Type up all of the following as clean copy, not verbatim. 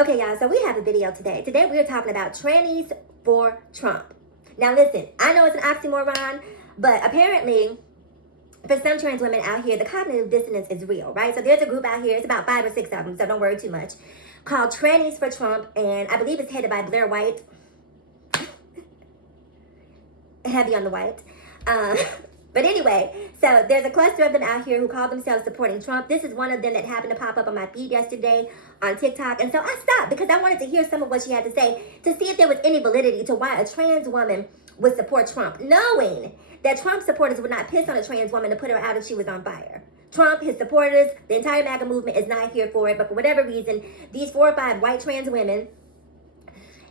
Okay, y'all, so we have a video today. Today we are talking about trannies for Trump. Now listen, I know it's an oxymoron, but apparently for some trans women out here, the cognitive dissonance is real, right? So there's a group out here, it's about 5 or 6 of them, so don't worry too much, called Trannies for Trump, and I believe it's headed by Blair White. Heavy on the white. But anyway, so there's a cluster of them out here who call themselves supporting Trump. This is one of them that happened to pop up on my feed yesterday on TikTok. And so I stopped because I wanted to hear some of what she had to say to see if there was any validity to why a trans woman would support Trump, knowing that Trump supporters would not piss on a trans woman to put her out if she was on fire. Trump, his supporters, the entire MAGA movement is not here for it. But for whatever reason, these 4 or 5 white trans women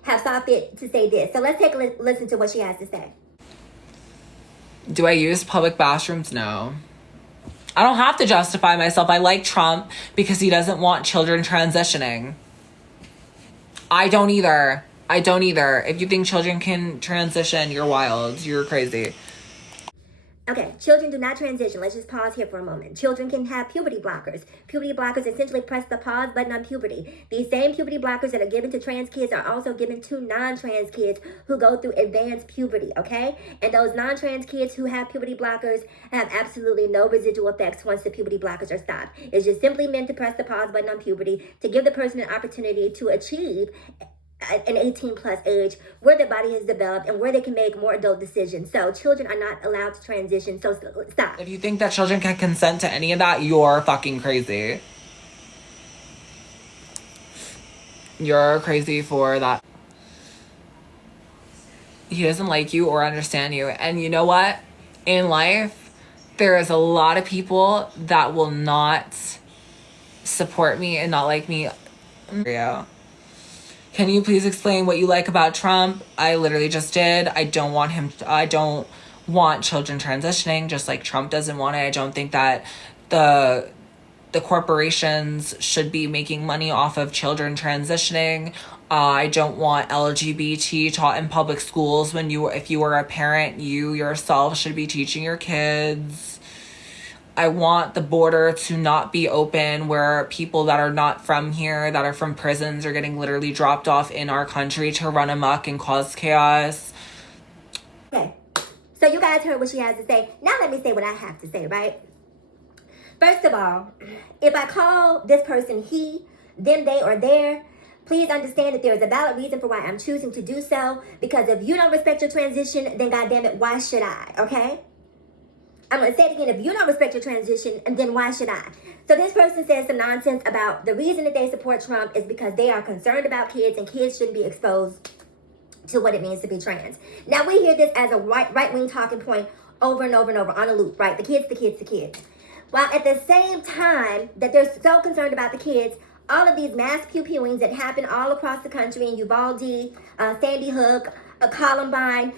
have saw fit to say this. So let's take a listen to what she has to say. Do I use public bathrooms? No. I don't have to justify myself. I like Trump because he doesn't want children transitioning. I don't either. If you think children can transition, you're wild. You're crazy. Okay, children do not transition. Let's just pause here for a moment. Children can have puberty blockers. Puberty blockers essentially press the pause button on puberty. These same puberty blockers that are given to trans kids are also given to non-trans kids who go through advanced puberty, okay? And those non-trans kids who have puberty blockers have absolutely no residual effects once the puberty blockers are stopped. It's just simply meant to press the pause button on puberty to give the person an opportunity to achieve an 18 plus age where their body has developed and where they can make more adult decisions. So children are not allowed to transition. So stop. If you think that children can consent to any of that, you're fucking crazy. You're crazy for that. He doesn't like you or understand you. And you know what? In life, there is a lot of people that will not support me and not like me. Yeah. Can you please explain what you like about Trump? I literally just did. I don't want children transitioning, just like Trump doesn't want it. I don't think that the corporations should be making money off of children transitioning. I don't want LGBT taught in public schools when if you are a parent, you yourself should be teaching your kids. I want the border to not be open where people that are not from here, that are from prisons, are getting literally dropped off in our country to run amok and cause chaos. Okay, so you guys heard what she has to say. Now let me say what I have to say, right? First of all, if I call this person he, them, they, or their, please understand that there is a valid reason for why I'm choosing to do so. Because if you don't respect your transition, then goddamn it, why should I, okay? I'm going to say it again. If you don't respect your transition, then why should I? So this person says some nonsense about the reason that they support Trump is because they are concerned about kids and kids shouldn't be exposed to what it means to be trans. Now, we hear this as a right-wing talking point over and over and over on a loop, right? The kids. While at the same time that they're so concerned about the kids, all of these mass pew-pewings that happen all across the country in Uvalde, Sandy Hook, Columbine,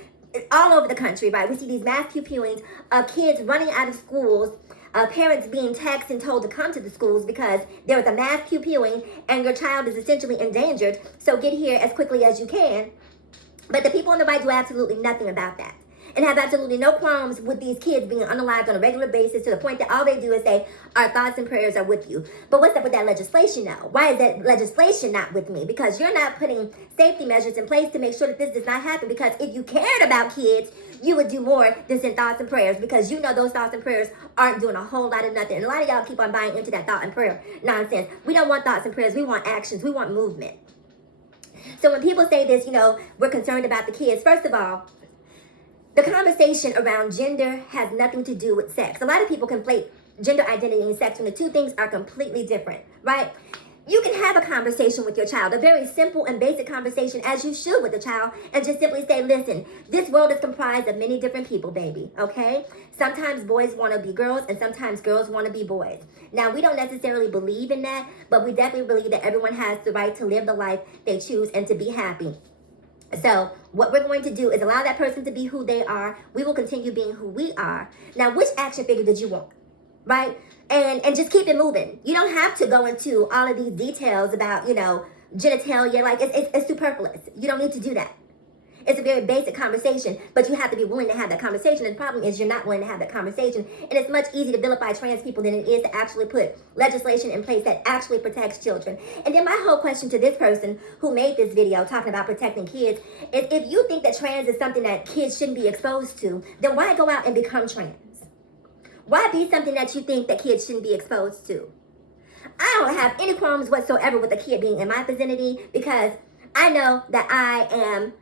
all over the country, right? We see these mass pew-pewings of kids running out of schools, parents being texted and told to come to the schools because there was a mass pew-pewing and your child is essentially endangered, so get here as quickly as you can. But the people on the right do absolutely nothing about that and have absolutely no qualms with these kids being unalived on a regular basis to the point that all they do is say, our thoughts and prayers are with you. But what's up with that legislation now? Why is that legislation not with me? Because you're not putting safety measures in place to make sure that this does not happen. Because if you cared about kids, you would do more than send thoughts and prayers, because you know those thoughts and prayers aren't doing a whole lot of nothing. And a lot of y'all keep on buying into that thought and prayer nonsense. We don't want thoughts and prayers. We want actions. We want movement. So when people say this, we're concerned about the kids. First of all, the conversation around gender has nothing to do with sex. A lot of people conflate gender identity and sex when the two things are completely different, right? You can have a conversation with your child, a very simple and basic conversation, as you should with a child, and just simply say, listen, this world is comprised of many different people, baby, okay? Sometimes boys want to be girls, and sometimes girls want to be boys. Now, we don't necessarily believe in that, but we definitely believe that everyone has the right to live the life they choose and to be happy. So what we're going to do is allow that person to be who they are. We will continue being who we are. Now, which action figure did you want, right? And just keep it moving. You don't have to go into all of these details about, genitalia. Like, it's superfluous. You don't need to do that. It's a very basic conversation, but you have to be willing to have that conversation. And the problem is you're not willing to have that conversation. And it's much easier to vilify trans people than it is to actually put legislation in place that actually protects children. And then my whole question to this person who made this video talking about protecting kids is, if you think that trans is something that kids shouldn't be exposed to, then why go out and become trans? Why be something that you think that kids shouldn't be exposed to? I don't have any qualms whatsoever with a kid being in my vicinity, because I know that I am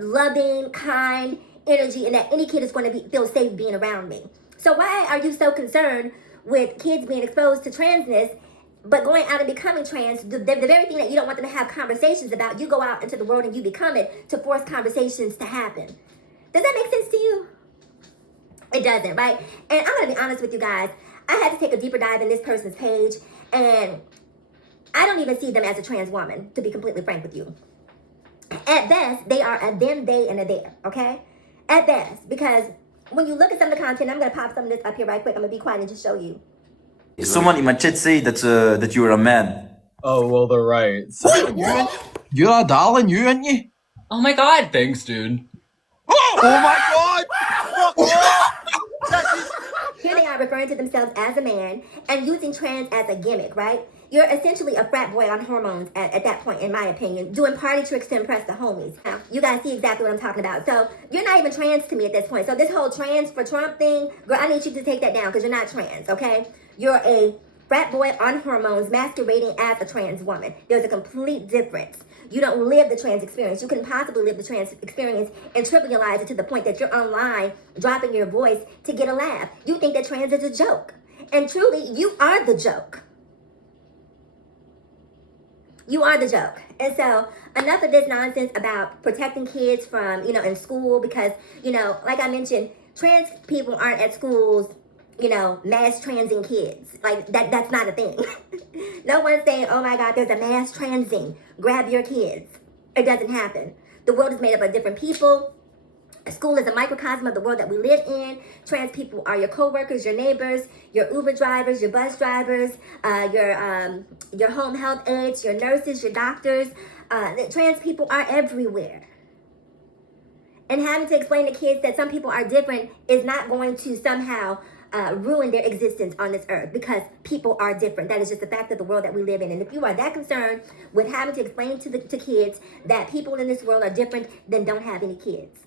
loving, kind energy, and that any kid is going to feel safe being around me. So why are you so concerned with kids being exposed to transness, but going out and becoming trans, the very thing that you don't want them to have conversations about, you go out into the world and you become it to force conversations to happen? Does that make sense to you? It doesn't, right? And I'm going to be honest with you guys. I had to take a deeper dive in this person's page, and I don't even see them as a trans woman, to be completely frank with you. At best, they are a them, they, and a there, okay? At best, because when you look at some of the content, I'm going to pop some of this up here right quick. I'm going to be quiet and just show you. Someone in my chat said that you were a man. Oh, well, they're right. So, you're a darling, you, aren't you? Oh my god. Thanks, dude. Oh my god! Here they are referring to themselves as a man and using trans as a gimmick, right? You're essentially a frat boy on hormones at that point, in my opinion, doing party tricks to impress the homies. Now, you guys see exactly what I'm talking about. So you're not even trans to me at this point. So this whole trans for Trump thing, girl, I need you to take that down, because you're not trans, okay? You're a frat boy on hormones masquerading as a trans woman. There's a complete difference. You don't live the trans experience. You couldn't possibly live the trans experience and trivialize it to the point that you're online dropping your voice to get a laugh. You think that trans is a joke. And truly, you are the joke. You are the joke. And so enough of this nonsense about protecting kids from, in school, because, like I mentioned, trans people aren't at schools, mass transing kids. Like that's not a thing. No one's saying, oh my God, there's a mass transing. Grab your kids. It doesn't happen. The world is made up of different people. School is a microcosm of the world that we live in. Trans people are your co-workers, your neighbors, your Uber drivers, your bus drivers, your home health aides, your nurses, your doctors. Trans people are everywhere. And having to explain to kids that some people are different is not going to somehow ruin their existence on this earth, because people are different. That is just the fact of the world that we live in. And if you are that concerned with having to explain to kids that people in this world are different, then don't have any kids.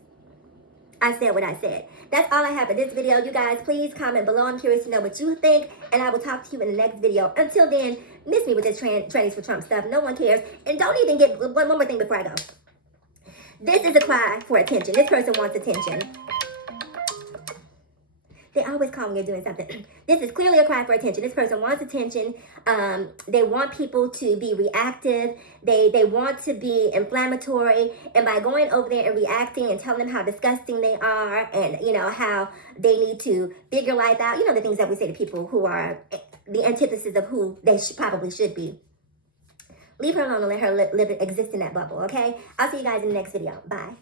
I said what I said. That's all I have for this video. You guys, please comment below. I'm curious to know what you think, and I will talk to you in the next video. Until then, miss me with this trannies for Trump stuff. No one cares. And don't even get one more thing before I go. This is a cry for attention. This person wants attention. They always call when you're doing something. This is clearly a cry for attention. This person wants attention. They want people to be reactive. They want to be inflammatory. And by going over there and reacting and telling them how disgusting they are, and how they need to figure life out, the things that we say to people who are the antithesis of who they probably should be. Leave her alone and let her exist in that bubble, okay? I'll see you guys in the next video. Bye.